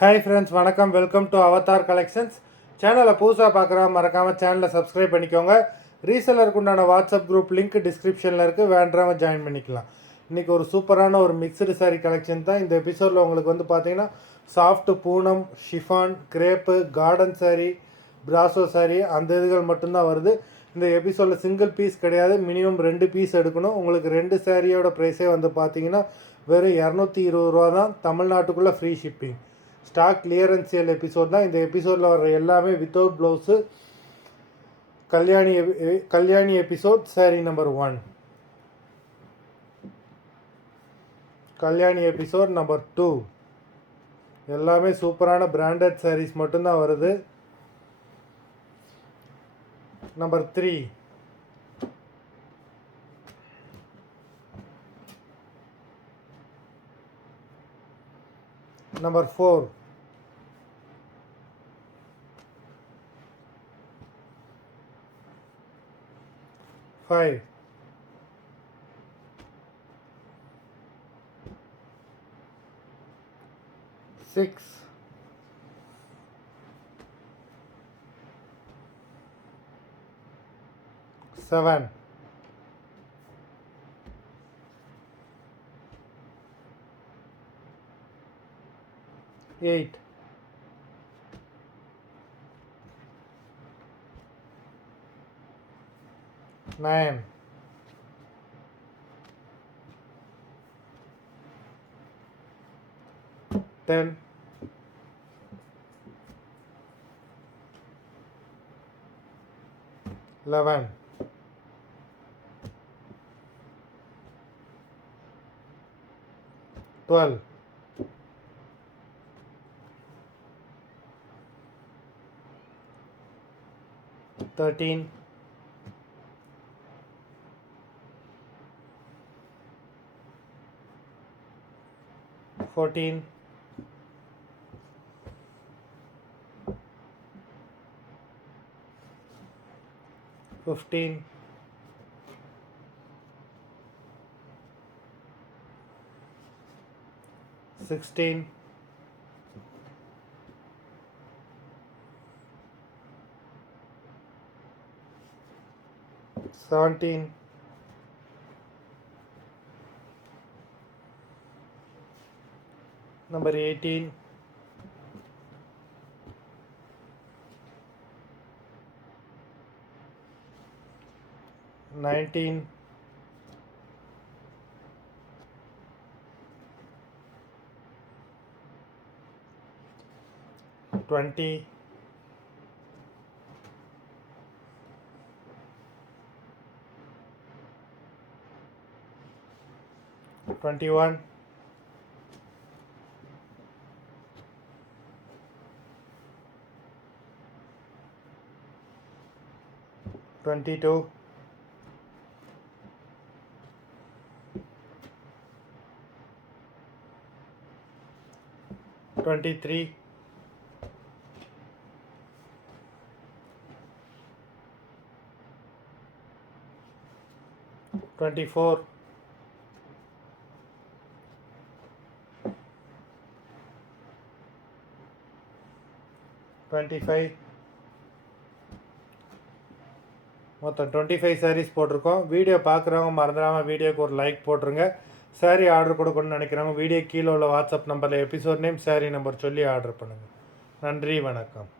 Hi friends, வணக்கம். Welcome to Avatar collections. சேனலை புதுசாக பார்க்குறவங்க மறக்காமல் சேனலை சப்ஸ்கிரைப் பண்ணிக்கோங்க. ரீசெலருக்கு உண்டான வாட்ஸ்அப் குரூப் லிங்க் டிஸ்கிரிப்ஷனில் இருக்குது, வேண்டவங்க ஜாயின் பண்ணிக்கலாம். இன்றைக்கி ஒரு சூப்பரான ஒரு மிக்சடு சாரீ கலெக்ஷன் தான் இந்த எபிசோடில் உங்களுக்கு வந்து பார்த்தீங்கன்னா சாஃப்ட் Poonam, chiffon, crepe, garden sari, பிராசோ சாரீ அந்த இதுகள் மட்டும்தான் வருது. இந்த எபிசோடில் சிங்கிள் பீஸ் கிடையாது, மினிமம் 2 பீஸ் எடுக்கணும். உங்களுக்கு 2 சாரியோட ப்ரைஸே வந்து பார்த்தீங்கன்னா வெறும் 220 ரூபா தான். தமிழ்நாட்டுக்குள்ளே free shipping. Stock clearance sale episode தான். இந்த எபிசோடில் வர்ற எல்லாமே without blouse. Kalyani episode sari number 1, Kalyani episode number 2 எல்லாமே சூப்பரான பிராண்டட் சாரீஸ் மட்டும்தான் வருது. நம்பர் 3, நம்பர் 4, 5, 6, 7, 8, 9, 10, 11, 12, 13, 14, 15, 16, 17, 18, 19, 20, 21, 22, 23, 24, 25, மொத்தம் 25 சாரீஸ் போட்டிருக்கோம். வீடியோ பார்க்குறவங்க மறந்துடாமல் வீடியோக்கு ஒரு லைக் போட்டுருங்க. சாரீ ஆர்டர் கொடுக்கணும்னு நினைக்கிறவங்க வீடியோ கீழே உள்ள வாட்ஸ்அப் நம்பரில் எபிசோட் நேம், சாரீ நம்பர் சொல்லி ஆர்டர் பண்ணுங்கள். நன்றி, வணக்கம்.